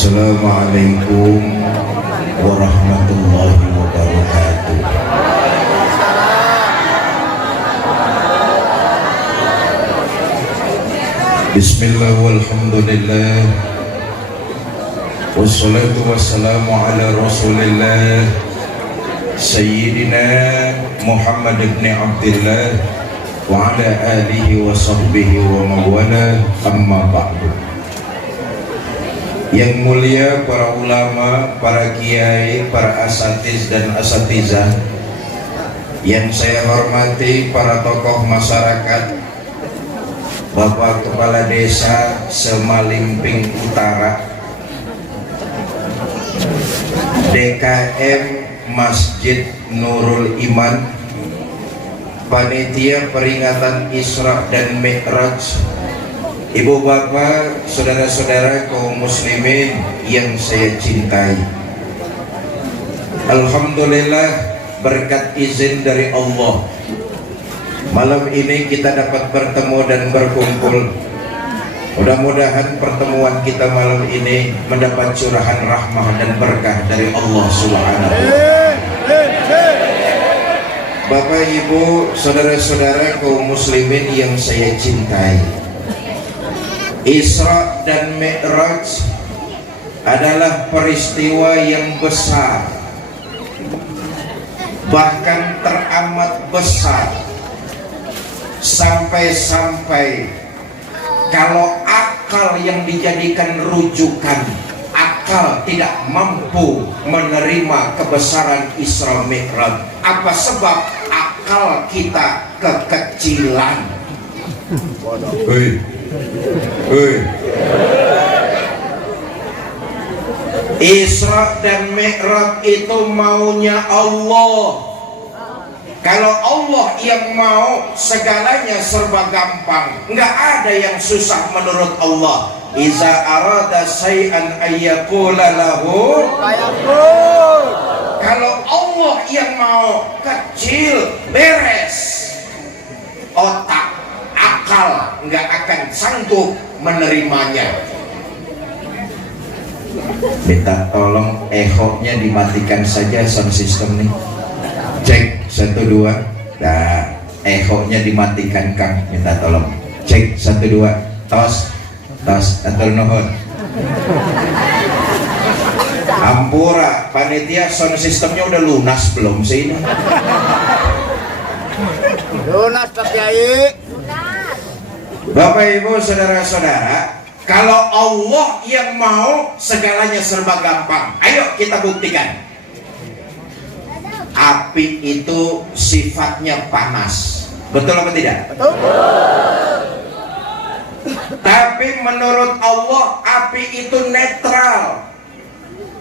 Assalamualaikum warahmatullahi wabarakatuh. Bismillah walhamdulillah wassalatu wassalamu ala rasulillah Sayyidina Muhammad ibn Abdillah wa ala alihi wa sahbihi wa mawala, amma ba'du. Yang mulia para ulama, para kiai, para asatiz dan asatizah, yang saya hormati para tokoh masyarakat, Bapak Kepala Desa Semalimping Utara, DKM Masjid Nurul Iman, Panitia Peringatan Isra dan Mi'raj, Ibu bapak, saudara-saudara kaum muslimin yang saya cintai. Alhamdulillah, berkat izin dari Allah, malam ini kita dapat bertemu dan berkumpul. Mudah-mudahan pertemuan kita malam ini mendapat curahan rahmah dan berkah dari Allah Subhanahu wa Ta'ala. Bapak, Ibu, saudara-saudara kaum muslimin yang saya cintai, Isra dan Mi'raj adalah peristiwa yang besar, bahkan teramat besar, sampai-sampai kalau akal yang dijadikan rujukan, akal tidak mampu menerima kebesaran Isra Mi'raj. Apa sebab? Akal kita kekecilan. Isra dan Mi'raj itu maunya Allah. Kalau Allah yang mau, segalanya serba gampang, nggak ada yang susah menurut Allah. Iza arada syai'an ayyaqula lahu fayakun. Kalau Allah yang mau, kecil, beres. Otak, akal nggak akan sanggup menerimanya. Minta tolong echo-nya dimatikan saja sound system nih. Cek 1 2. Nah, echo-nya dimatikan Kang, minta tolong. Cek 1 2. Tos atur nuhun. Ampura, panitia sound systemnya udah lunas belum sih ini? Lunas Pak Kiai. Bapak Ibu saudara-saudara, kalau Allah yang mau, segalanya serba gampang. Ayo kita buktikan. Api itu sifatnya panas, betul apa tidak? Betul. Tapi menurut Allah api itu netral.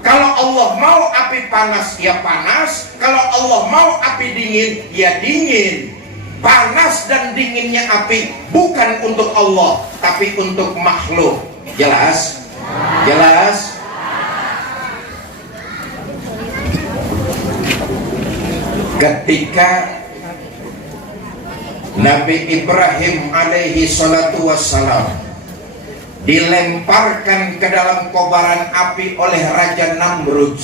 Kalau Allah mau api panas, ya panas. Kalau Allah mau api dingin, ya dingin. Panas dan dinginnya api bukan untuk Allah, tapi untuk makhluk. Jelas? Jelas? Ketika Nabi Ibrahim alaihi salatu wassalam dilemparkan ke dalam kobaran api oleh Raja Namrud,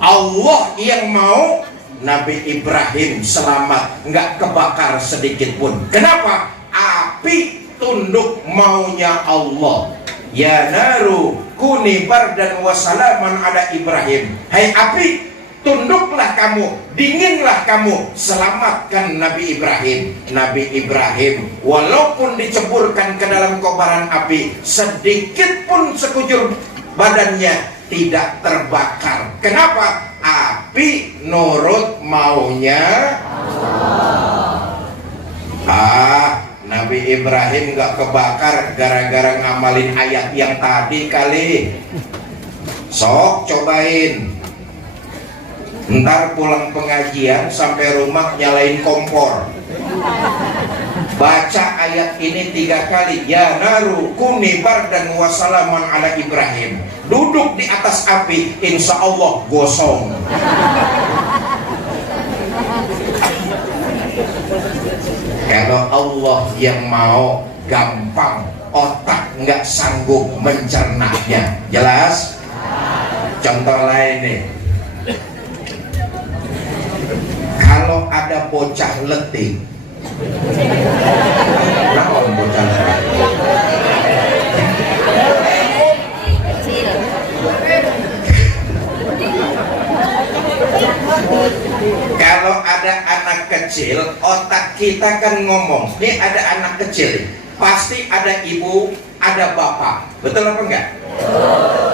Allah yang mau Nabi Ibrahim selamat, nggak kebakar sedikit pun. Kenapa? Api tunduk maunya Allah. Ya naru kuni bardan wa salaman ala Ibrahim. Hai api, tunduklah kamu, dinginlah kamu, selamatkan Nabi Ibrahim. Nabi Ibrahim walaupun diceburkan ke dalam kobaran api, sedikit pun sekujur badannya tidak terbakar. Kenapa? Api nurut maunya Allah. Nabi Ibrahim gak kebakar gara-gara ngamalin ayat yang tadi kali. Sok cobain, ntar pulang pengajian sampai rumah nyalain kompor, baca ayat ini 3 kali. Ya naru kuni bardan wa salaman ala Ibrahim. Duduk di atas api, insya Allah gosong. Kalau Allah yang mau, gampang. Otak nggak sanggup mencernanya. Jelas? Contoh lain nih, kalau ada bocah letih, naon bocah letih? Kalau ada anak kecil, otak kita kan ngomong, ini ada anak kecil, pasti ada ibu, ada bapak, betul apa enggak?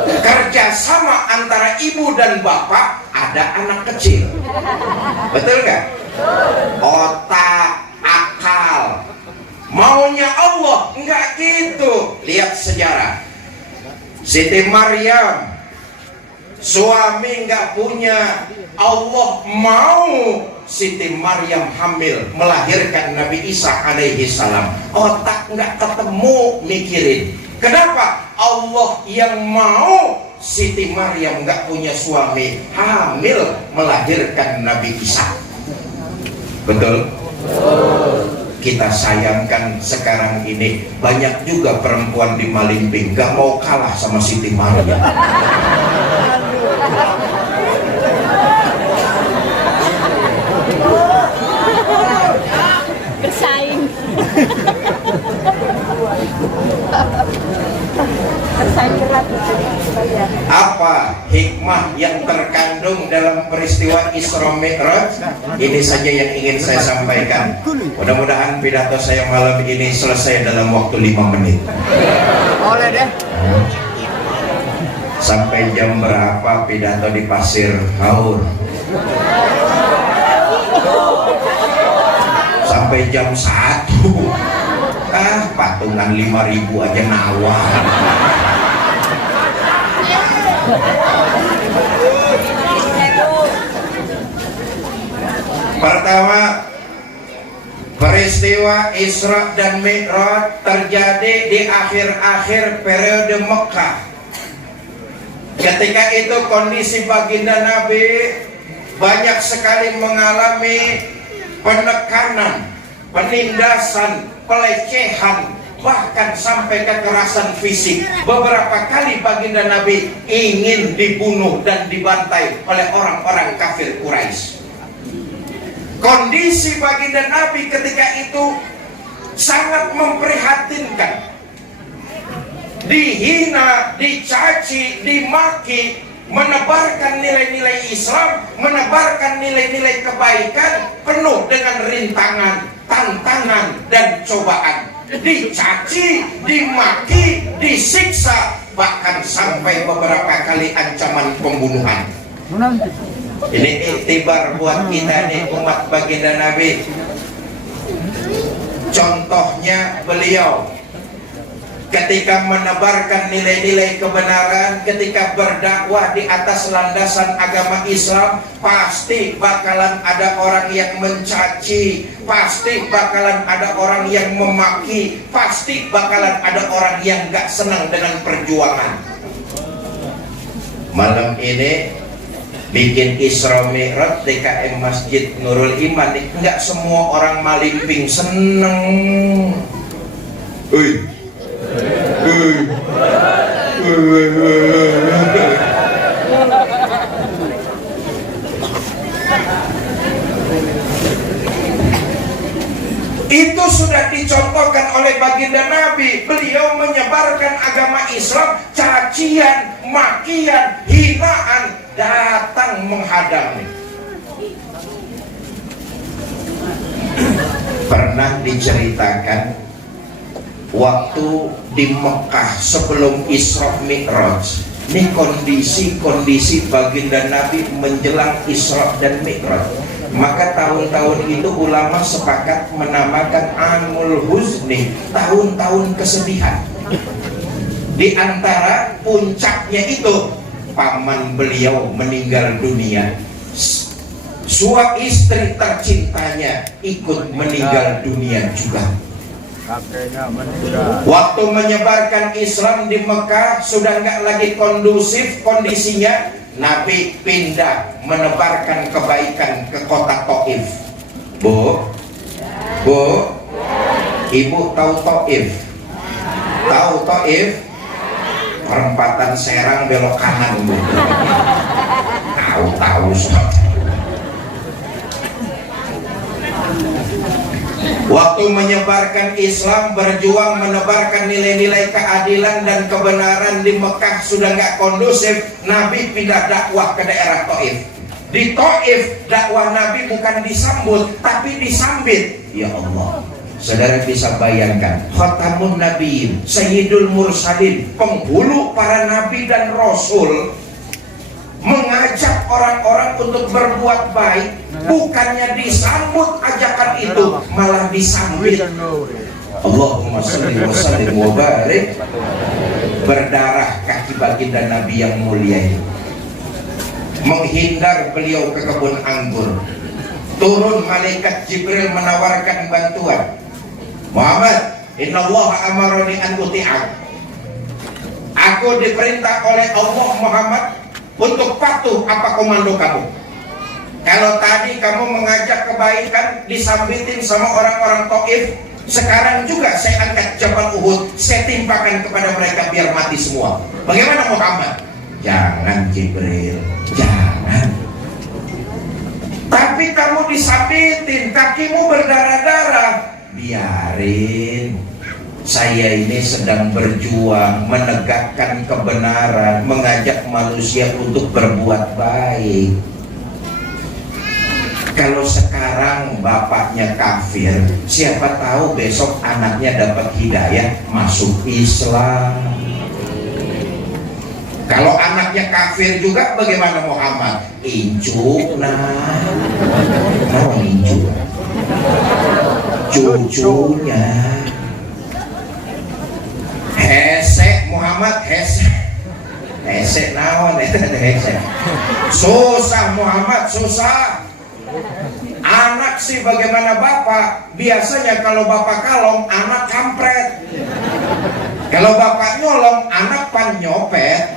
Kerja sama antara ibu dan bapak, ada anak kecil, betul enggak? Otak, akal, maunya Allah, enggak gitu. Lihat sejarah Siti Maryam, suami enggak punya, Allah mau Siti Maryam hamil, melahirkan Nabi Isa alaihi salam. Otak nggak ketemu mikirin. Kenapa? Allah yang mau Siti Maryam nggak punya suami, hamil, melahirkan Nabi Isa. Betul? Kita sayangkan sekarang ini banyak juga perempuan di Malimping gak mau kalah sama Siti Maryam. Bersaing. Apa hikmah yang terkandung dalam peristiwa Isra Mi'raj? Ini saja yang ingin saya sampaikan. Mudah-mudahan pidato saya malam ini selesai dalam waktu 5 menit. Oleh deh. Sampai jam berapa pidato di Pasir Haur? Sampai jam 1. Patungan 5.000 aja nawar. Pertama, peristiwa Isra dan Mi'raj terjadi di akhir-akhir periode Mekah. Ketika itu kondisi baginda Nabi banyak sekali mengalami penekanan, penindasan, pelecehan, bahkan sampai kekerasan fisik. Beberapa kali baginda Nabi ingin dibunuh dan dibantai oleh orang-orang kafir Quraisy. Kondisi baginda Nabi ketika itu sangat memprihatinkan. Dihina, dicaci, dimaki, menebarkan nilai-nilai Islam, menebarkan nilai-nilai kebaikan, penuh dengan rintangan, tantangan, dan cobaan. Dicaci, dimaki, disiksa, bahkan sampai beberapa kali ancaman pembunuhan. Ini iktibar buat kita nih, umat baginda Nabi. Contohnya beliau ketika menebarkan nilai-nilai kebenaran, ketika berdakwah di atas landasan agama Islam, pasti bakalan ada orang yang mencaci, pasti bakalan ada orang yang memaki, pasti bakalan ada orang yang gak senang dengan perjuangan. Malam ini bikin Isra Mi'raj DKM Masjid Nurul Iman, nggak semua orang Malimping seneng. Itu sudah dicontohkan oleh baginda Nabi. Beliau menyebarkan agama Islam, cacian, makian, hinaan datang menghadangnya. Pernah diceritakan waktu di Mekah sebelum Isra Mi'raj, ini kondisi baginda Nabi menjelang Isra dan Mi'raj. Maka tahun-tahun itu ulama sepakat menamakan Amul Huzni, tahun-tahun kesedihan. Di antara puncaknya itu paman beliau meninggal dunia, istri tercintanya ikut meninggal dunia juga. Waktu menyebarkan Islam di Mekah sudah nggak lagi kondusif kondisinya, Nabi pindah menebarkan kebaikan ke kota Taif. Bu, Ibu tahu Taif? Tahu Taif? Perempatan Serang belok kanan. Tahu sobat. Waktu menyebarkan Islam, berjuang menebarkan nilai-nilai keadilan dan kebenaran di Mekah sudah nggak kondusif, Nabi pindah dakwah ke daerah Taif. Di Taif dakwah Nabi bukan disambut tapi disambit. Ya Allah, saudara bisa bayangkan, Khatamun Nabiyyin, Sayyidul Mursalin, penghulu para nabi dan rasul, mengajak orang-orang untuk berbuat baik, bukannya disambut ajakan itu, malah disambit. Allahumma sholli wa sallim wa barik. Berdarah kaki baginda Nabi yang mulia itu. Menghindar beliau ke kebun anggur. Turun malaikat Jibril menawarkan bantuan. Muhammad, innallaha amaroni an uti'ak. Aku diperintah oleh Allah Muhammad untuk patuh apa komando kamu. Kalau tadi kamu mengajak kebaikan disambitin sama orang-orang Taif, sekarang juga saya angkat Jabal Uhud, saya timpakan kepada mereka biar mati semua. Bagaimana Muhammad? Jangan Jibril, jangan. Tapi kamu disambitin, kakimu berdarah-darah. Biarin. Saya ini sedang berjuang menegakkan kebenaran, mengajak manusia untuk berbuat baik. Kalau sekarang bapaknya kafir, siapa tahu besok anaknya dapat hidayah masuk Islam. Kalau anaknya kafir juga bagaimana Muhammad? Injuk injuk cucunya. Hesek Muhammad, hesek naon eta hesek. Susah Muhammad, susah. Anak sih bagaimana bapak? Biasanya kalau bapak kalong, anak kampret. Kalau bapak nyolong, anak pan nyopet.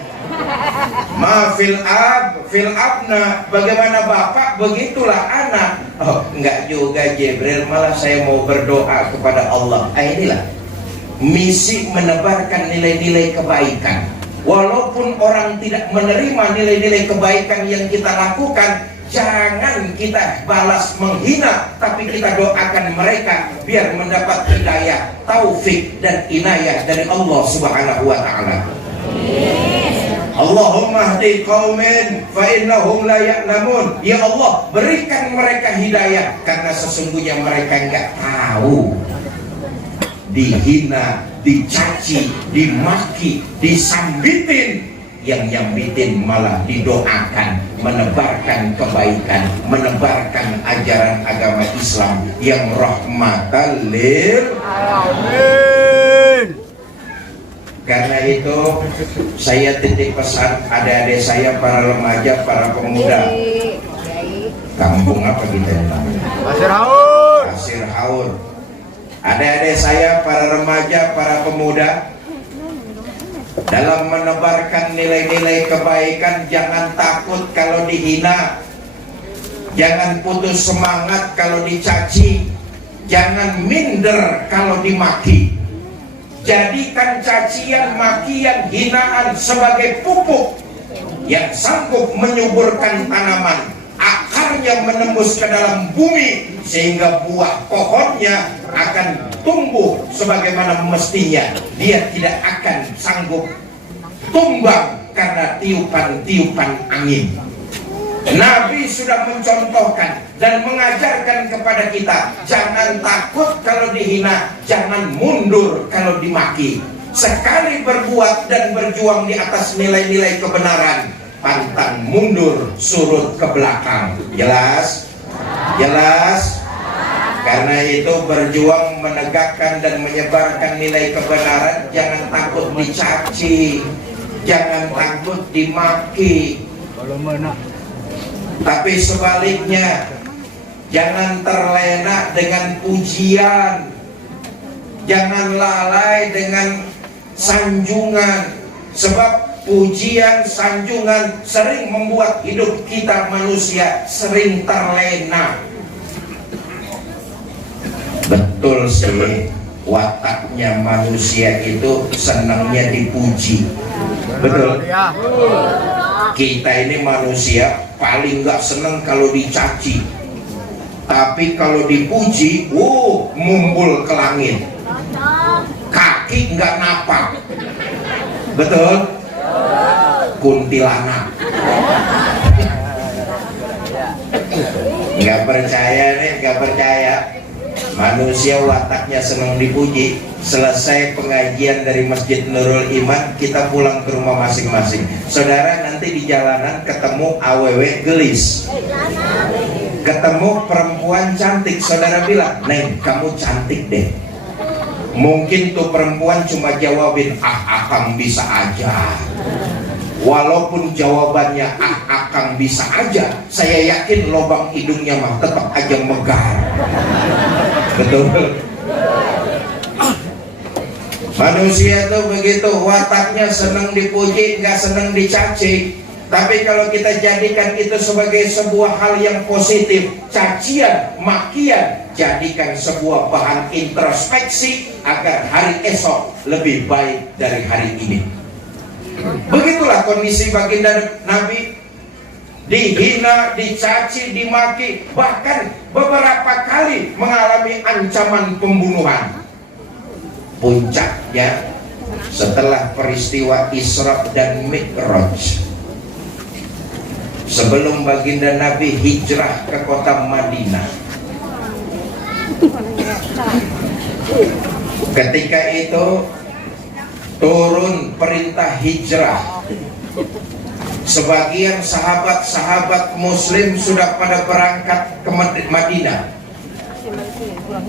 Fil abna, bagaimana bapak begitulah anak. Oh, enggak juga Jibril, malah saya mau berdoa kepada Allah. Inilah misi menebarkan nilai-nilai kebaikan. Walaupun orang tidak menerima nilai-nilai kebaikan yang kita lakukan, jangan kita balas menghina, tapi kita doakan mereka biar mendapat hidayah, taufik dan inayah dari Allah Subhanahu wa taala. Allahumma hdi qaumin fa innahum la ya'lamun. Ya Allah, berikan mereka hidayah karena sesungguhnya mereka enggak tahu. Dihina, dicaci, dimaki, disambitin, yang nyambitin malah didoakan, menebarkan kebaikan, menebarkan ajaran agama Islam yang rahmatan lil alamin. Karena itu saya titip pesan adik-adik saya, para remaja, para pemuda. Kampung apa kita namanya? Pasir Haur. Pasir Haur. Adik-adik saya, para remaja, para pemuda, dalam menebarkan nilai-nilai kebaikan, jangan takut kalau dihina, jangan putus semangat kalau dicaci, jangan minder kalau dimaki. Jadikan cacian, makian, hinaan sebagai pupuk yang sanggup menyuburkan tanaman, akarnya menembus ke dalam bumi sehingga buah pohonnya akan tumbuh sebagaimana mestinya. Dia tidak akan sanggup tumbang karena tiupan-tiupan angin. Nabi sudah mencontohkan dan mengajarkan kepada kita, jangan takut kalau dihina, jangan mundur kalau dimaki. Sekali berbuat dan berjuang di atas nilai-nilai kebenaran, pantang mundur, surut ke belakang. Jelas? Jelas? Karena itu berjuang menegakkan dan menyebarkan nilai kebenaran, jangan takut dicaci, jangan takut dimaki. Tapi sebaliknya, jangan terlena dengan pujian, jangan lalai dengan sanjungan, sebab pujian, sanjungan sering membuat hidup kita manusia sering terlena. Betul sih, wataknya manusia itu senangnya dipuji. Betul? Ya. Kita ini manusia paling nggak seneng kalau dicaci, tapi kalau dipuji, mumbul ke langit, kaki nggak napak. Betul? Kuntilanak. Nggak percaya nih, nggak percaya. Manusia wataknya senang dipuji. Selesai pengajian dari Masjid Nurul Iman, kita pulang ke rumah masing-masing. Saudara nanti di jalanan ketemu awewe gelis, ketemu perempuan cantik, saudara bilang, "Neng, kamu cantik deh." Mungkin tuh perempuan cuma jawabin, "Akang bisa aja." Walaupun jawabannya akang bisa aja, saya yakin lubang hidungnya mah tetap aja megar. Betul? Manusia tuh begitu, wataknya senang dipuji, nggak senang dicaci. Tapi kalau kita jadikan itu sebagai sebuah hal yang positif, cacian, makian, jadikan sebuah bahan introspeksi agar hari esok lebih baik dari hari ini. Begitulah kondisi baginda Nabi, dihina, dicaci, dimaki, bahkan beberapa kali mengalami ancaman pembunuhan. Puncaknya setelah peristiwa Isra dan Mi'raj, sebelum baginda Nabi hijrah ke kota Madinah. Ketika itu turun perintah hijrah. Sebagian sahabat-sahabat muslim sudah pada berangkat ke Madinah.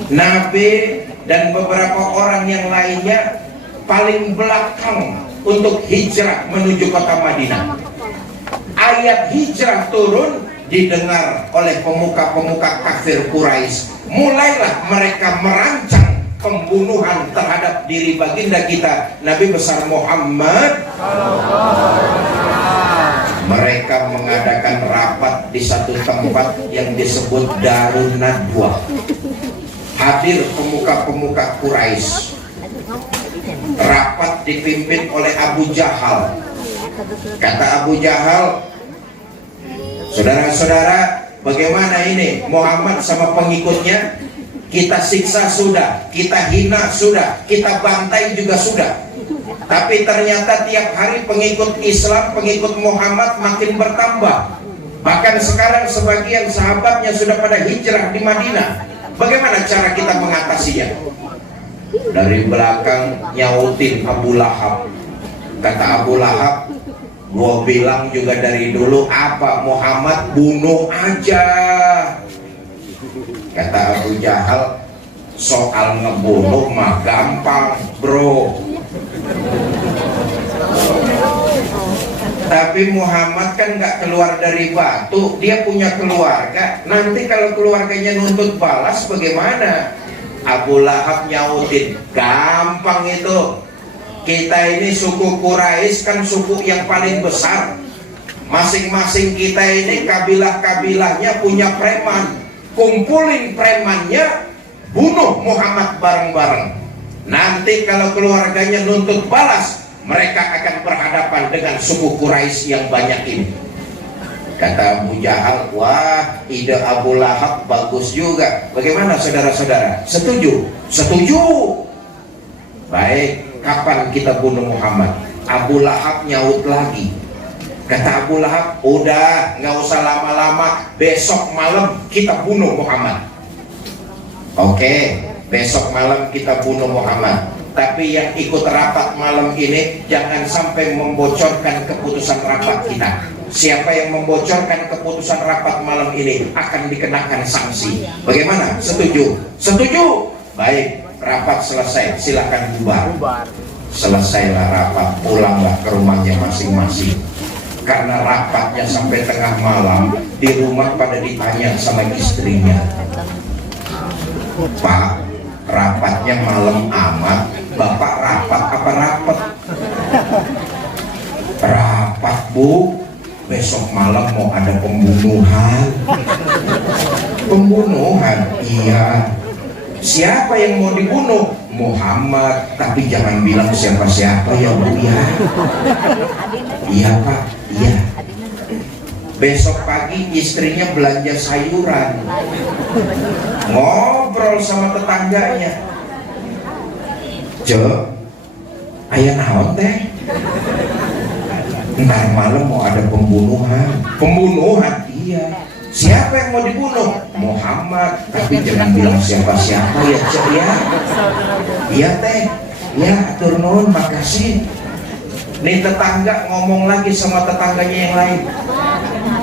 Nabi dan beberapa orang yang lainnya paling belakang untuk hijrah menuju kota Madinah. Ayat hijrah turun didengar oleh pemuka-pemuka kafir Quraisy. Mulailah mereka merancang pembunuhan terhadap diri baginda kita Nabi besar Muhammad. Mereka mengadakan rapat di satu tempat yang disebut Darun Nadwa. Hadir pemuka-pemuka Quraisy. Rapat dipimpin oleh Abu Jahal. Kata Abu Jahal, "Saudara-saudara, bagaimana ini Muhammad sama pengikutnya? Kita siksa sudah, kita hina sudah, kita bantai juga sudah. Tapi ternyata tiap hari pengikut Islam, pengikut Muhammad makin bertambah. Bahkan sekarang sebagian sahabatnya sudah pada hijrah di Madinah. Bagaimana cara kita mengatasinya?" Dari belakang nyautin Abu Lahab. Kata Abu Lahab, "Gua bilang juga dari dulu, apa Muhammad bunuh aja." Kata Abu Jahal, "Soal ngebunuh mah gampang, bro. Tapi Muhammad kan nggak keluar dari batu, dia punya keluarga. Nanti kalau keluarganya nuntut balas bagaimana?" Abu Lahab nyautin, "Gampang itu. Kita ini suku Quraisy kan suku yang paling besar. Masing-masing kita ini kabilah-kabilahnya punya preman. Kumpulin premannya, bunuh Muhammad bareng-bareng. Nanti kalau keluarganya nuntut balas, mereka akan berhadapan dengan suku Quraisy yang banyak ini." Kata Abu Jahal, "Wah, ide Abu Lahab bagus juga. Bagaimana saudara-saudara? Setuju?" "Setuju." "Baik, kapan kita bunuh Muhammad?" Abu Lahab nyaut lagi. Kata Abu Lahab, "Udah, nggak usah lama-lama, besok malam kita bunuh Muhammad." "Oke, besok malam kita bunuh Muhammad. Tapi yang ikut rapat malam ini jangan sampai membocorkan keputusan rapat kita. Siapa yang membocorkan keputusan rapat malam ini akan dikenakan sanksi. Bagaimana? Setuju?" "Setuju." "Baik, rapat selesai, silakan bubar." Selesailah rapat, pulanglah ke rumahnya masing-masing. Karena rapatnya sampai tengah malam, di rumah pada ditanya sama istrinya, "Pak, rapatnya malam amat, Bapak rapat apa rapat?" "Rapat, Bu. Besok malam mau ada pembunuhan." "Pembunuhan?" "Iya." Siapa yang mau dibunuh? Muhammad, tapi jangan bilang siapa-siapa ya Bu ya. Iya Pak, iya. Besok pagi istrinya belanja sayuran, ngobrol sama tetangganya. Ayah naon teh? Ntar malam mau ada pembunuhan. Pembunuhan? Iya. Siapa yang mau dibunuh? Muhammad, tapi jangan bilang siapa-siapa ya Cek ya. Iya teh. Ya atur nuhun, makasih. Nih tetangga ngomong lagi sama tetangganya yang lain.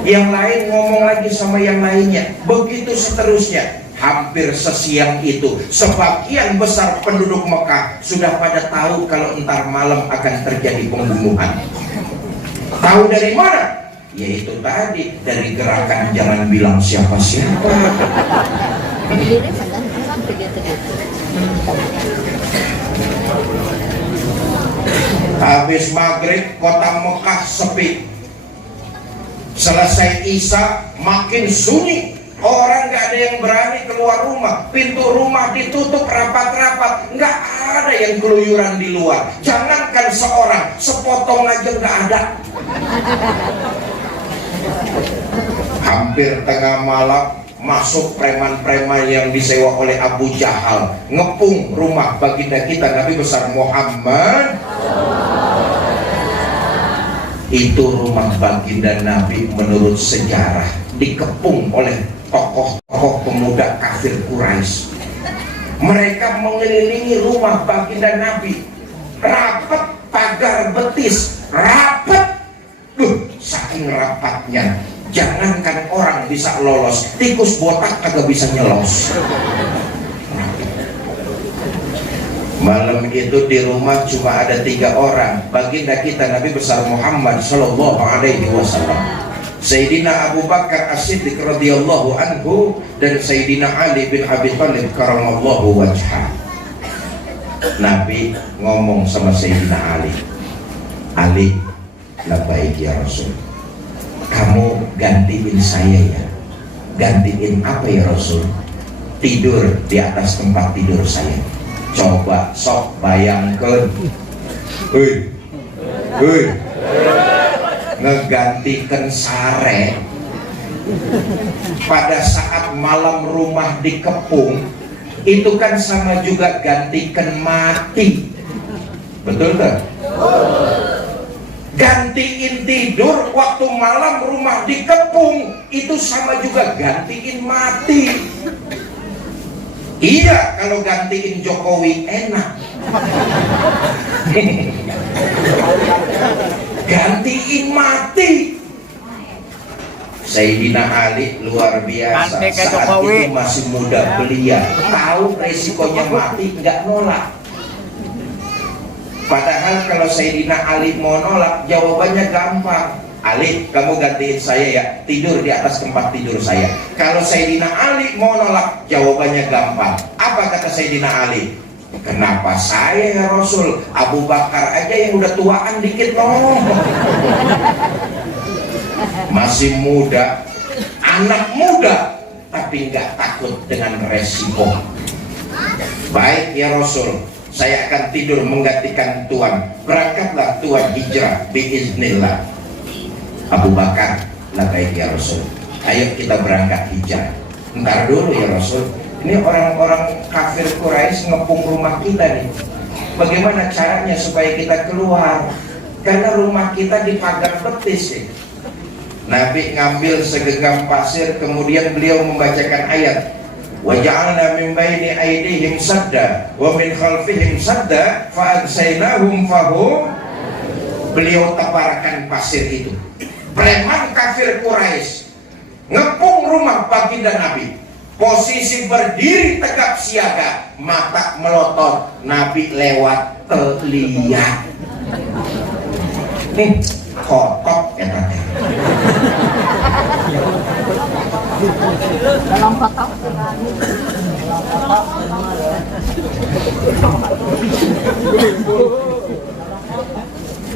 Yang lain ngomong lagi sama yang lainnya. Begitu seterusnya. Hampir sesiang itu sebagian besar penduduk Mekah sudah pada tahu kalau entar malam akan terjadi pembunuhan. Tahu dari mana? Yaitu tadi dari gerakan jangan bilang siapa-siapa. Habis maghrib kota Mekah sepi. Selesai Isya makin sunyi. Orang gak ada yang berani keluar rumah. Pintu rumah ditutup rapat-rapat. Gak ada yang keluyuran di luar. Jangankan seorang, sepotong aja gak ada. Hampir tengah malam masuk preman-preman yang disewa oleh Abu Jahal, ngepung rumah baginda kita Nabi besar Muhammad. Itu rumah baginda Nabi menurut sejarah dikepung oleh tokoh-tokoh pemuda kafir Quraisy. Mereka mengelilingi rumah baginda Nabi, rapat pagar betis, rapat. Saking rapatnya, jangankan orang bisa lolos, tikus botak kagak bisa nyelos. Malam itu di rumah cuma ada 3 orang, baginda kita Nabi besar Muhammad Sallallahu Alaihi Wasallam, Sayyidina Abu Bakar As-Siddiq radhiyallahu anhu, dan Sayyidina Ali bin Abi Thalib karamallahu wajhah. Nabi ngomong sama Sayyidina Ali, Ali, labbaik ya Rasul, kamu gantiin saya ya. Gantiin apa ya Rasul? Tidur di atas tempat tidur saya. Coba sok bayangkan, ngegantikan sare pada saat malam rumah dikepung, itu kan sama juga gantikan mati. Betul tak? Gantiin tidur waktu malam rumah dikepung, itu sama juga gantiin mati. Iya, kalau gantiin Jokowi enak. Gantiin mati. Sayyidina Ali luar biasa. Saat itu masih muda belia, tahu resikonya mati, nggak nolak. Padahal kalau Sayyidina Ali mau nolak, jawabannya gampang. Ali, kamu gantiin saya ya, tidur di atas tempat tidur saya. Kalau Sayyidina Ali mau nolak, jawabannya gampang. Apa kata Sayyidina Ali? Kenapa saya ya Rasul? Abu Bakar aja yang udah tuaan dikit loh. Masih muda, anak muda, tapi nggak takut dengan resiko. Baik ya Rasul, saya akan tidur menggantikan Tuhan. Berangkatlah Tuhan hijrah biiznillah. Abu Bakar, labbaik ya Rasul, ayo kita berangkat hijrah. Ntar dulu ya Rasul, ini orang-orang kafir Quraisy ngepung rumah kita nih. Bagaimana caranya supaya kita keluar? Karena rumah kita dipagar betis nih. Nabi ngambil segenggam pasir, kemudian beliau membacakan ayat, wa ja'alna min baini aydihim sadda wa min khalfihim sadda fa agsaynahum fahum. Beliau tebarkan pasir itu. Preman kafir Quraisy ngepung rumah baginda Nabi, posisi berdiri tegap siaga, mata melotot. Nabi lewat lihat. Kotok ya tadi. Dalam kotak.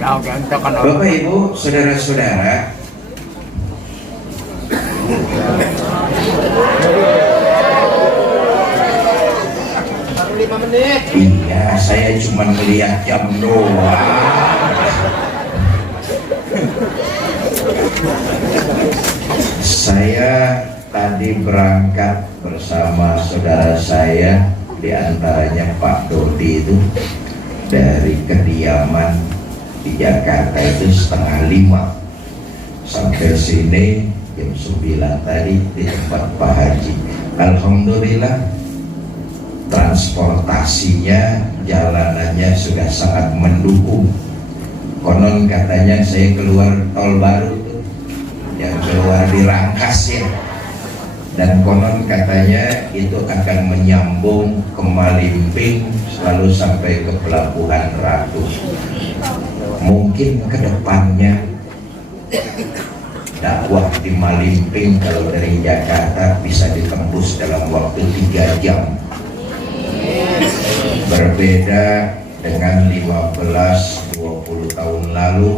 Bapak Ibu, saudara-saudara, menit. Iya, saya cuma melihat jam doang. Saya tadi berangkat bersama saudara saya, diantaranya Pak Dodi itu, dari kediaman di Jakarta itu 4:30 sampai sini jam 9 tadi di tempat Pak Haji. Alhamdulillah transportasinya, jalanannya sudah sangat mendukung. Konon katanya saya keluar tol baru tuh, yang keluar di Rangkas ya, dan konon katanya itu akan menyambung ke Malimping lalu sampai ke Pelabuhan Ratu. Mungkin kedepannya dakwah di Malimping kalau dari Jakarta bisa ditembus dalam waktu 3 jam. Berbeda dengan 15-20 tahun lalu,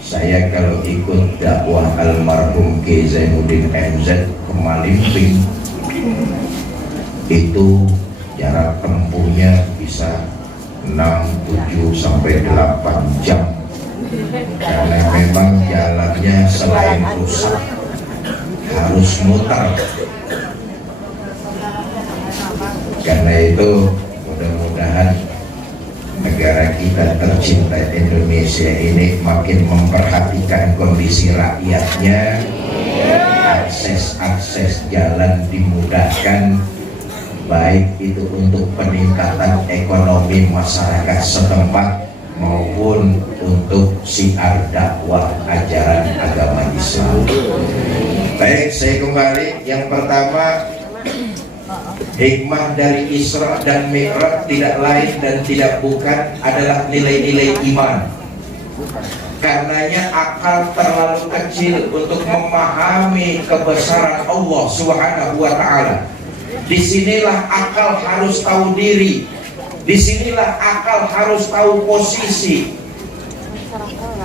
saya kalau ikut dakwah almarhum K. Zainuddin MZ ke Malimping, itu jarak tempuhnya bisa 6, 7 sampai 8 jam, karena memang jalannya selain rusak harus muter. Karena itu mudah-mudahan negara kita tercinta Indonesia ini makin memperhatikan kondisi rakyatnya, akses jalan dimudahkan, baik itu untuk peningkatan ekonomi masyarakat setempat maupun untuk siar dakwah ajaran agama Islam. Baik, saya kembali. Yang pertama, hikmah dari Isra dan Mi'raj tidak lain dan tidak bukan adalah nilai-nilai iman. Karenanya akal terlalu kecil untuk memahami kebesaran Allah Subhanahu wa Ta'ala. Disinilah akal harus tahu diri. Disinilah akal harus tahu posisi.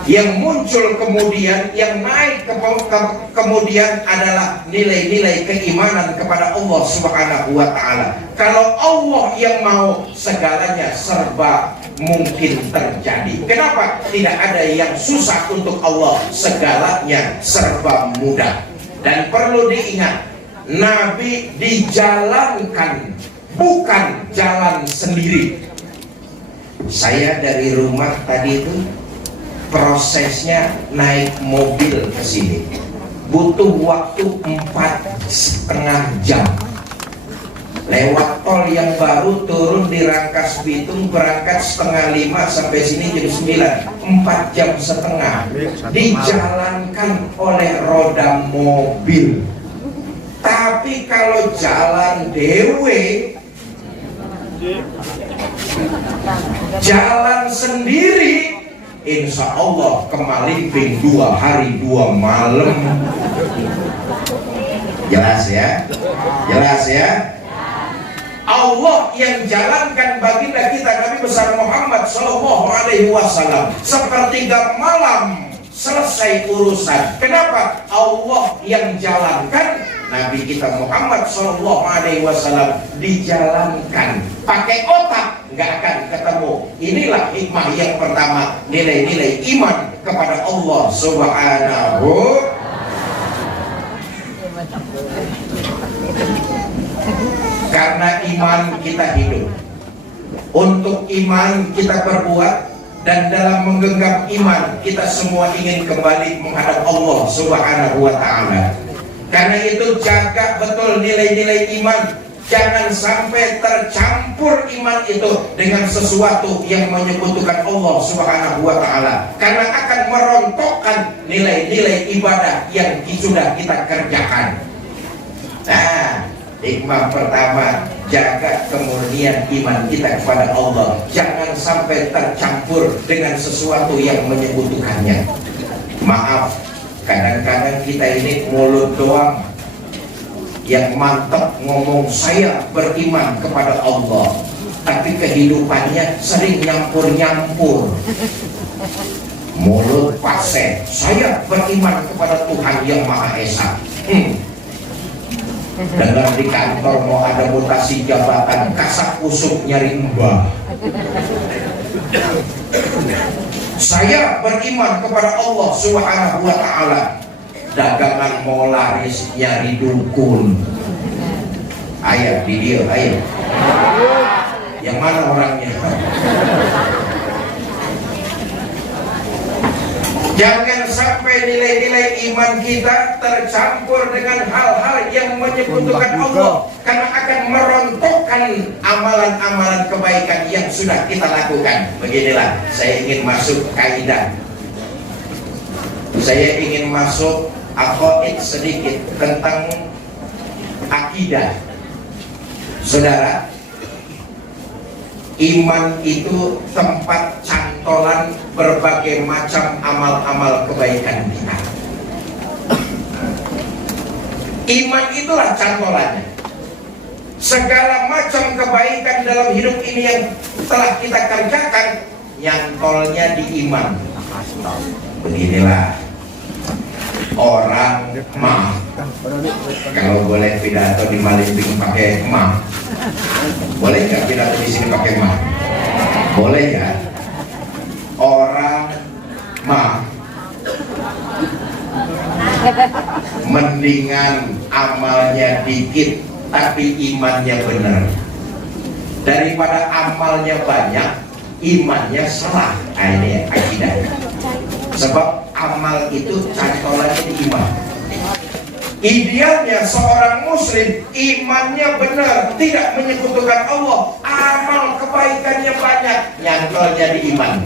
Yang muncul kemudian, yang naik kemudian adalah nilai-nilai keimanan kepada Allah Subhanahu wa Ta'ala. Kalau Allah yang mau, segalanya serba mungkin terjadi. Kenapa? Tidak ada yang susah untuk Allah, segalanya serba mudah. Dan perlu diingat, Nabi dijalankan, bukan jalan sendiri. Saya dari rumah tadi itu prosesnya naik mobil ke sini butuh waktu 4,5 jam. Lewat tol yang baru, turun di Rangkas Bitung, berangkat 4:30 sampai sini jam 9, 4,5 jam dijalankan oleh roda mobil. Tapi kalau jalan dewe, jalan sendiri, insya Allah ke Malimping 2 hari 2 malam. Jelas ya? Jelas ya? Allah yang jalankan baginda kita Nabi besar Muhammad Sallallahu Alaihi Wasallam. Sepertiga malam selesai urusan. Kenapa? Allah yang jalankan, Nabi kita Muhammad Sallallahu Alaihi Wasallam dijalankan. Pakai otak nggak akan ketemu. Inilah hikmah yang pertama, nilai-nilai iman kepada Allah Subhanahu. Karena iman kita hidup, untuk iman kita berbuat, dan dalam menggenggam iman kita semua ingin kembali menghadap Allah Subhanahu wa Ta'ala. Karena itu jaga betul nilai-nilai iman. Jangan sampai tercampur iman itu dengan sesuatu yang menyekutukan Allah Subhanahu wa Ta'ala, karena akan merontokkan nilai-nilai ibadah yang sudah kita kerjakan. Nah, hikmah pertama, jaga kemurnian iman kita kepada Allah. Jangan sampai tercampur dengan sesuatu yang menyekutukannya. Maaf, kadang-kadang kita ini mulut doang yang mantap ngomong saya beriman kepada Allah, tapi kehidupannya sering nyampur-nyampur. Mulut fase, saya beriman kepada Tuhan yang Maha Esa. Dengar di kantor mau ada mutasi jabatan, kasak kusuk nyari mbah. Saya beriman kepada Allah Subhanahu wa ta'ala. Dagangan mau laris nyari dukun. Ayo di dia, ayo. Yang mana orangnya? Jangan sampai nilai-nilai iman kita tercampur dengan hal-hal yang menyekutukan Allah, karena akan merontokkan amalan-amalan kebaikan yang sudah kita lakukan. Beginilah, saya ingin masuk kaidah. Saya ingin masuk aqaid sedikit tentang akidah. Saudara, iman itu tempat cantolan berbagai macam amal-amal kebaikan kita. Iman itulah cantolannya. Segala macam kebaikan dalam hidup ini yang telah kita kerjakan, nyantolnya di iman. Beginilah orang mah, kalau boleh pidato di Malimping pakai mah, boleh nggak pidato di sini pakai mah? Boleh ya? Orang mah mendingan amalnya dikit tapi imannya benar, daripada amalnya banyak imannya salah. Nah, ini akidah. Sebab amal itu cantolannya di iman. Idealnya seorang muslim imannya benar, tidak menyekutukan Allah, amal kebaikannya banyak, nyantolnya di iman.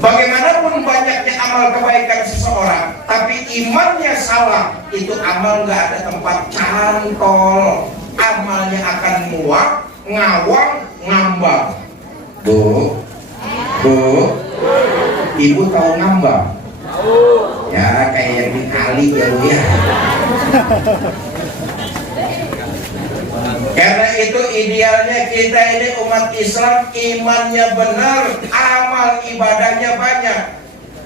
Bagaimanapun banyaknya amal kebaikan seseorang, tapi imannya salah, itu amal nggak ada tempat cantol. Amalnya akan muak, ngawang, ngambang. Bu, ibu tahu ngambang? Ya kayak yang di kali ya bu ya. Karena itu idealnya kita ini umat Islam imannya benar, amal ibadahnya banyak.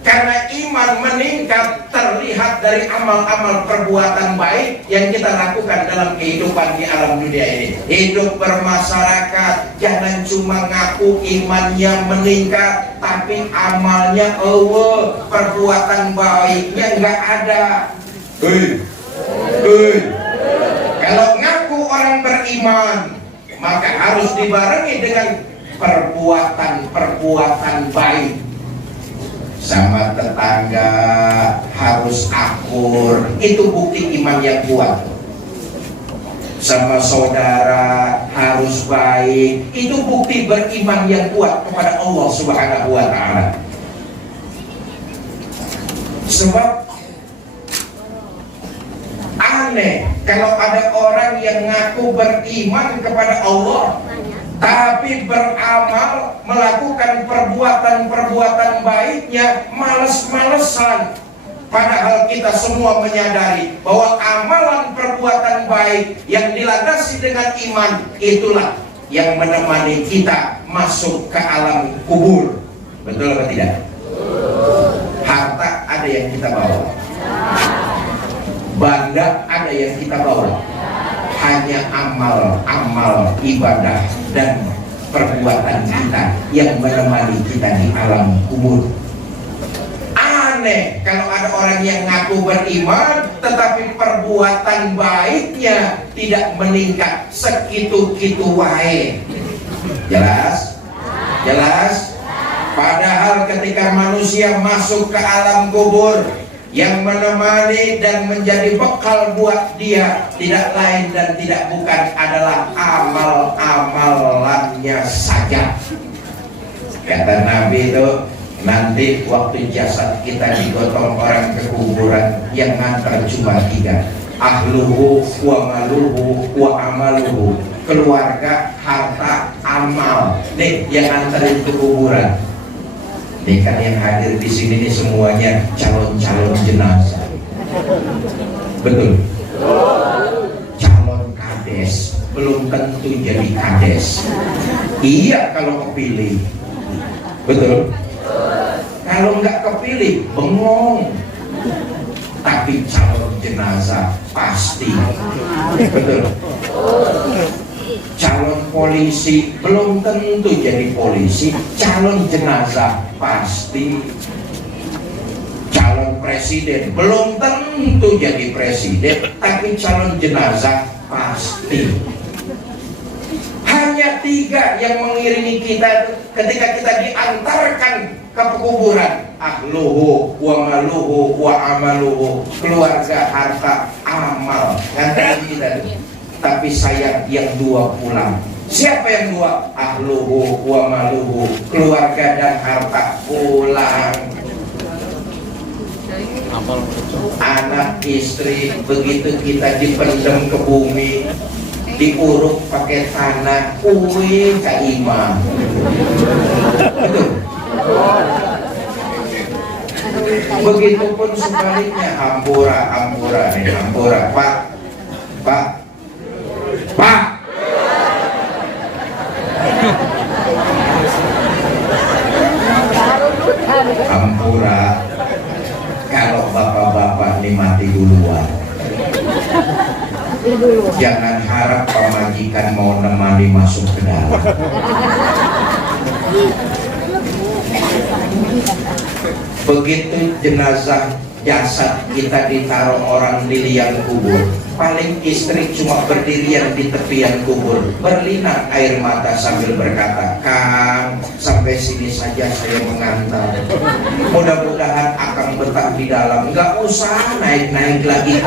Karena iman meningkat terlihat dari amal-amal perbuatan baik yang kita lakukan dalam kehidupan di alam dunia ini. Hidup bermasyarakat, jangan cuma ngaku imannya meningkat, tapi amalnya perbuatan baiknya nggak ada. Kalau ngaku orang beriman, maka harus dibarengi dengan perbuatan baik. Sama tetangga harus akur, itu bukti iman yang kuat. Sama saudara harus baik, itu bukti beriman yang kuat kepada Allah Subhanahu wa ta'ala. Sebab aneh kalau ada orang yang ngaku beriman kepada Allah tapi beramal, melakukan perbuatan-perbuatan baiknya males-malesan. Padahal kita semua menyadari bahwa amalan perbuatan baik yang dilandasi dengan iman, itulah yang menemani kita masuk ke alam kubur. Betul atau tidak? Harta ada yang kita bawa, banda ada yang kita bawa, hanya amal ibadah dan perbuatan kita yang menemani kita di alam kubur. Aneh kalau ada orang yang ngaku beriman tetapi perbuatan baiknya tidak meningkat, segitu-gitu wae. Jelas? Jelas? Padahal ketika manusia masuk ke alam kubur, yang menemani dan menjadi bekal buat dia tidak lain dan tidak bukan adalah amal-amalannya saja. Kata Nabi itu, nanti waktu jasad kita digotong orang ke kuburan, yang ngantar cuma 3, ahluhu wa maluhu wa amaluhu, keluarga, harta, amal. Nih yang nganterin ke kuburan. Ini kan yang hadir di sini nih semuanya calon-calon jenazah. Betul? Calon kades belum tentu jadi kades. Iya kalau kepilih. Betul? Kalau nggak kepilih bengong. tapi calon jenazah pasti. Betul. Calon polisi belum tentu jadi polisi, calon jenazah pasti. Calon presiden belum tentu jadi presiden, tapi calon jenazah pasti. Hanya 3 yang mengiringi kita ketika kita diantarkan ke kuburan: ahluhu wa maluhu wa amaluhu, keluarga, harta, amal, ngantarin kita. Tapi sayang yang 2 pulang. Siapa yang 2? Ahluhu wa maluhu, keluarga dan harta pulang. Anak istri begitu kita dipendam ke bumi, diuruk pakai tanah, kuwi ka imam. Betul. Begitupun sebaliknya, ampura nih, ampura. Pak. Ampura, kalau bapak-bapak ini mati duluan, jangan harap pemajikan mau nemani masuk ke dalam. Begitu jenazah jasad kita ditaruh orang di liang kubur, paling istri cuma berdirian di tepian kubur, berlinang air mata sambil berkata, "Kang, sampai sini saja saya mengantar. Mudah-mudahan akang betah di dalam, nggak usah naik-naik lagi."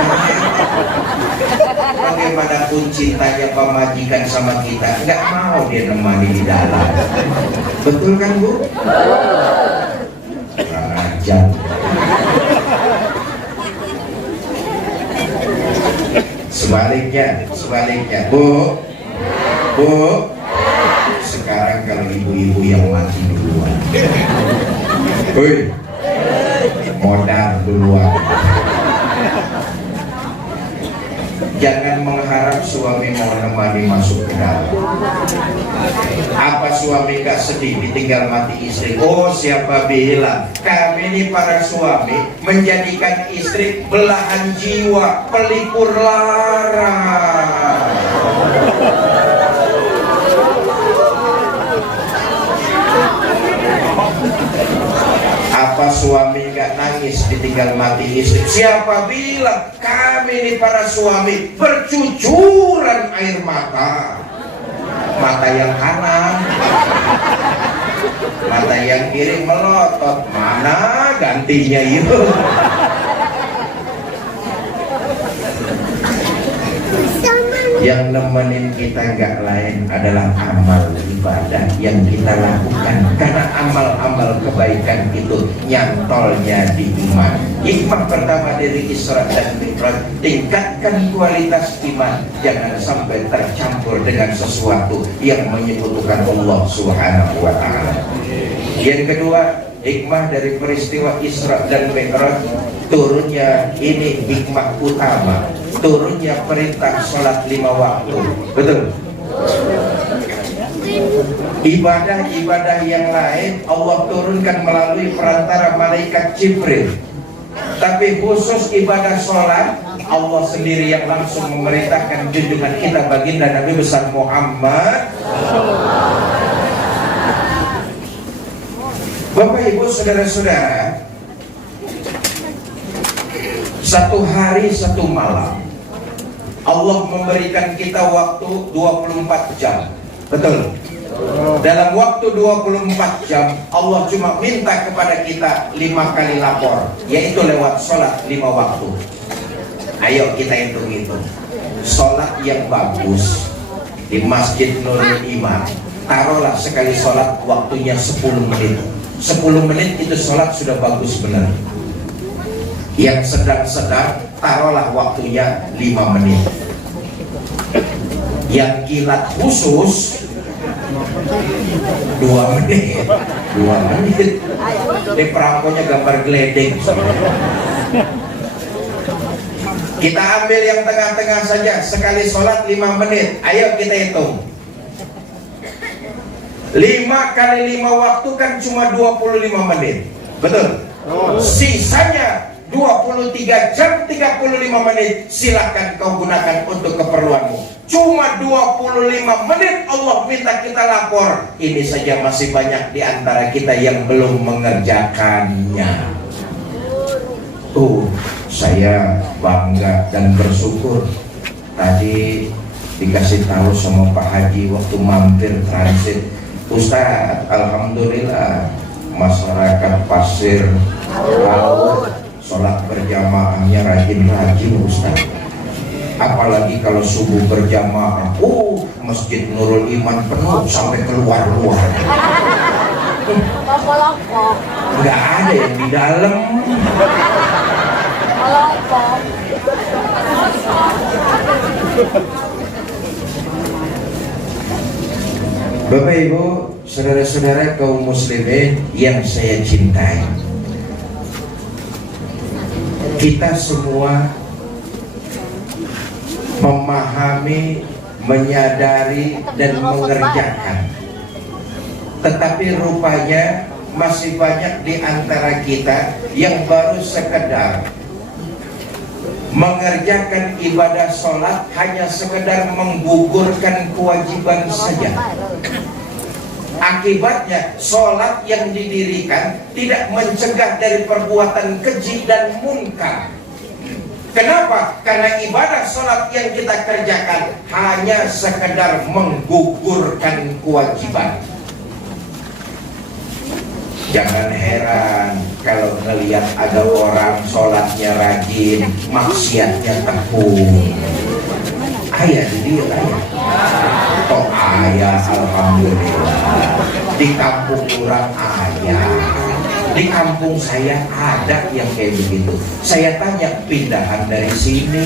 Bagaimanapun cintanya pemajikan sama kita, nggak mau dia nemani di dalam. Betul kan, Bu? Kurang ajar. Sebaliknya, Bu, sekarang kalau ibu-ibu yang mati duluan, modal duluan. Jangan mengharap suami mau nemani masuk ke dalam. Apa suami gak sedih ditinggal mati istri? Oh, siapa bilang? Kami ini para suami menjadikan istri belahan jiwa, pelipur lara. Apa suami gak nangis ditinggal mati istri? Siapa bilang? Kami ini para suami bercucuran air mata. Mata yang kanan, mata yang kiri melotot. Mana gantinya itu? Yang nemenin kita nggak lain adalah amal ibadah yang kita lakukan, karena amal-amal kebaikan itu nyantolnya di iman. Hikmah pertama dari Isra dan Mi'raj, tingkatkan kualitas iman, jangan sampai tercampur dengan sesuatu yang menyekutukan Allah Subhanahu wa Ta'ala. Yang kedua, hikmah dari peristiwa Isra dan Mi'raj, turunnya ini hikmah utama, turunnya perintah sholat 5 waktu. Betul. Ibadah-ibadah yang lain Allah turunkan melalui perantara malaikat Jibril, tapi khusus ibadah sholat Allah sendiri yang langsung memerintahkan junjungan kita baginda Nabi besar Muhammad. Bapak Ibu saudara-saudara, satu hari satu malam Allah memberikan kita waktu 24 jam. Betul. Dalam waktu 24 jam Allah cuma minta kepada kita 5 kali lapor, yaitu lewat sholat 5 waktu. Ayo kita hitung-hitung. Sholat yang bagus di Masjid Nurul Iman, taruhlah sekali sholat waktunya 10 menit. 10 menit itu sholat sudah bagus benar. Yang sedang-sedang taruhlah waktunya 5 menit. Yang kilat khusus 2 menit. 2 menit. Di perangkonya gambar geledek. Kita ambil yang tengah-tengah saja, sekali sholat 5 menit. Ayo kita hitung. 5 kali 5 waktu kan cuma 25 menit. Betul? Sisanya 23 jam 35 menit silakan kau gunakan untuk keperluanmu. Cuma 25 menit Allah minta kita lapor. Ini saja masih banyak di antara kita yang belum mengerjakannya. Saya bangga dan bersyukur tadi dikasih tahu sama Pak Haji waktu mampir transit, Ustaz, alhamdulillah masyarakat Pasir Laut sholat berjamaahnya rajin-rajin Ustaz. Apalagi kalau subuh berjamaah, Masjid Nurul Iman penuh sampai keluar-luar. Nggak ada yang di dalam. Bapak Ibu, saudara-saudara kaum muslimin yang saya cintai, kita semua memahami, menyadari dan mengerjakan. Tetapi rupanya masih banyak di antara kita yang baru sekedar mengerjakan ibadah sholat, hanya sekedar menggugurkan kewajiban saja. Akibatnya sholat yang didirikan tidak mencegah dari perbuatan keji dan munkar. Kenapa? Karena ibadah sholat yang kita kerjakan hanya sekedar menggugurkan kewajiban. Jangan heran kalau ngelihat ada orang sholatnya rajin, maksiatnya tekun. Ayah dia ayah. Kok ayah, alhamdulillah. Di kampung orang ayah. Di kampung saya ada yang kayak begitu. Saya tanya, pindahan dari sini.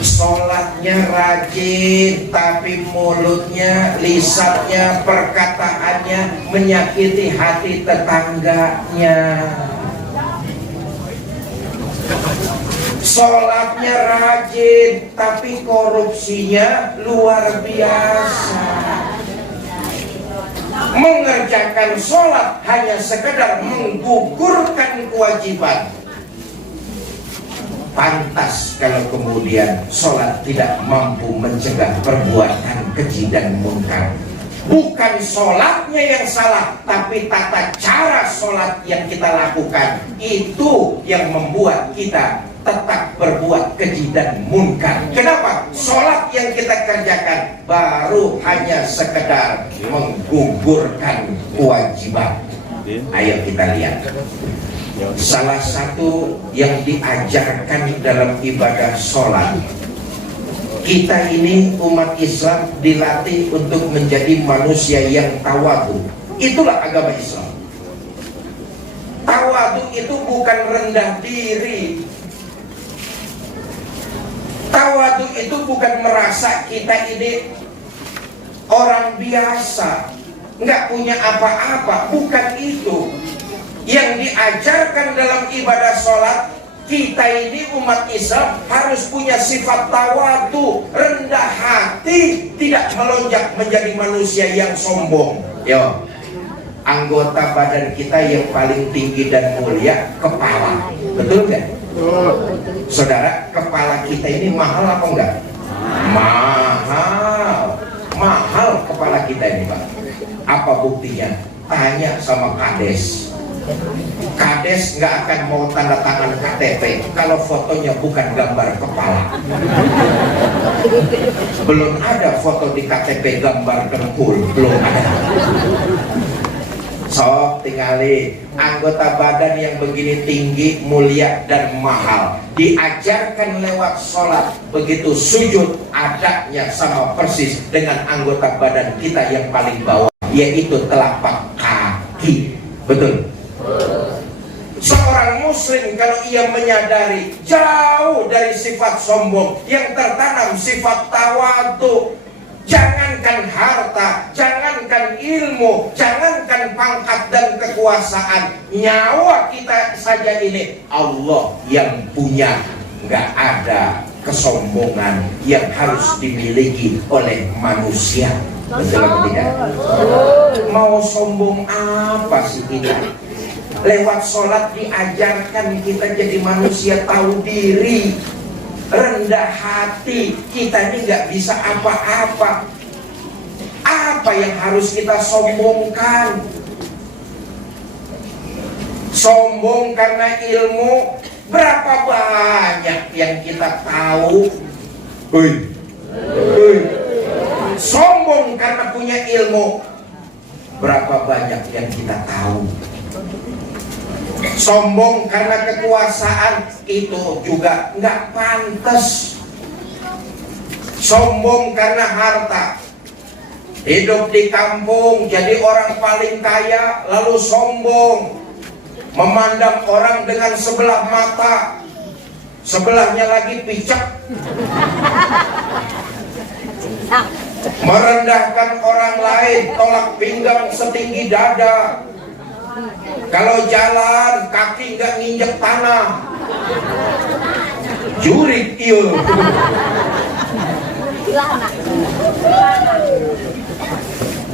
Sholatnya rajin, tapi mulutnya, lisannya, perkataannya menyakiti hati tetangganya. Sholatnya rajin, tapi korupsinya luar biasa. Mengerjakan sholat hanya sekedar menggugurkan kewajiban. Pantas kalau kemudian sholat tidak mampu mencegah perbuatan keji dan munkar. Bukan sholatnya yang salah, tapi tata cara sholat yang kita lakukan itu yang membuat kita tetap berbuat keji dan munkar. Kenapa? Sholat yang kita kerjakan baru hanya sekedar menggugurkan kewajiban. Ayo kita lihat. Salah satu yang diajarkan dalam ibadah sholat, kita ini umat Islam dilatih untuk menjadi manusia yang tawadu. Itulah agama Islam. Tawadu itu bukan rendah diri. Tawadu itu bukan merasa kita ini orang biasa, nggak punya apa-apa. Bukan itu. Yang diajarkan dalam ibadah sholat, kita ini umat Islam harus punya sifat tawadu, rendah hati, tidak melonjak menjadi manusia yang sombong. Yo, anggota badan kita yang paling tinggi dan mulia kepala, betul nggak? Saudara, kepala kita ini mahal apa enggak? Mahal kepala kita ini, Pak. Apa buktinya? Tanya sama Kades. Kades nggak akan mau tanda tangan KTP kalau fotonya bukan gambar kepala. Belum ada foto di KTP gambar dengkul, belum ada. Sok tinggali anggota badan yang begini tinggi, mulia dan mahal, diajarkan lewat sholat, begitu sujud adanya sama persis dengan anggota badan kita yang paling bawah, yaitu telapak kaki. Betul? Seorang muslim kalau ia menyadari jauh dari sifat sombong, yang tertanam sifat tawadu. Jangankan harta, jangankan ilmu, jangankan pangkat dan kekuasaan, nyawa kita saja ini Allah yang punya. Nggak ada kesombongan yang harus dimiliki oleh manusia. Betul atau tidak? Mau sombong apa sih kita? Lewat sholat diajarkan kita jadi manusia tahu diri, rendah hati. Kita ini nggak bisa apa-apa. Apa yang harus kita sombongkan? Sombong karena ilmu. Berapa banyak yang kita tahu? Sombong karena punya ilmu. Berapa banyak yang kita tahu? Sombong karena kekuasaan, itu juga nggak pantas. Sombong karena harta, hidup di kampung jadi orang paling kaya lalu sombong, memandang orang dengan sebelah mata, sebelahnya lagi picek, merendahkan orang lain, tolak pinggang setinggi dada. Kalau jalan kaki nggak nginjek tanah, jurik iyo.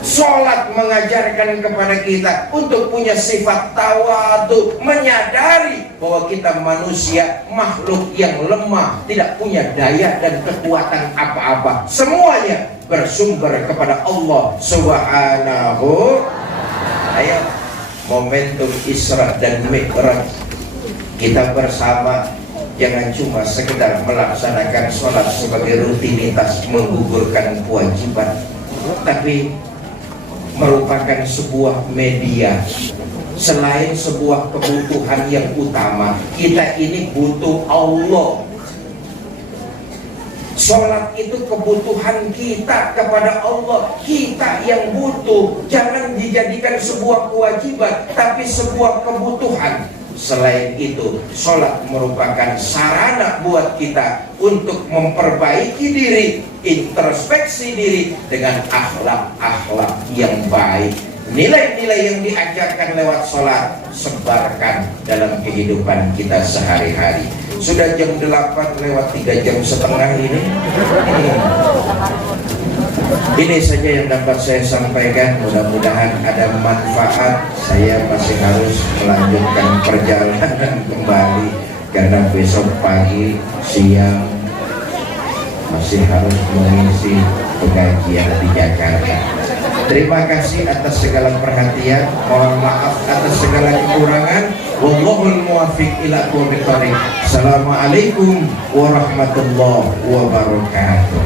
Sholat mengajarkan kepada kita untuk punya sifat tawadu, menyadari bahwa kita manusia, makhluk yang lemah, tidak punya daya dan kekuatan apa-apa. Semuanya bersumber kepada Allah Subhanahu. Ayo, momentum Isra dan Mi'raj, kita bersama. Jangan cuma sekedar melaksanakan sholat sebagai rutinitas menggugurkan kewajiban, tapi merupakan sebuah media. Selain sebuah kebutuhan yang utama, kita ini butuh Allah. Sholat itu kebutuhan kita kepada Allah. Kita yang butuh. Jangan dijadikan sebuah kewajiban, tapi sebuah kebutuhan. Selain itu, sholat merupakan sarana buat kita untuk memperbaiki diri, introspeksi diri dengan akhlak-akhlak yang baik. Nilai-nilai yang diajarkan lewat sholat, sebarkan dalam kehidupan kita sehari-hari. Sudah jam 8 lewat 3 jam setengah ini. Ini saja yang dapat saya sampaikan. Mudah-mudahan ada manfaat. Saya masih harus melanjutkan perjalanan kembali karena besok pagi, siang masih harus mengisi pengajian di Jakarta. Terima kasih atas segala perhatian. Mohon maaf atas segala kekurangan. Wallahul muwaffiq ila aqwamit thoriq. Assalamualaikum warahmatullahi wabarakatuh.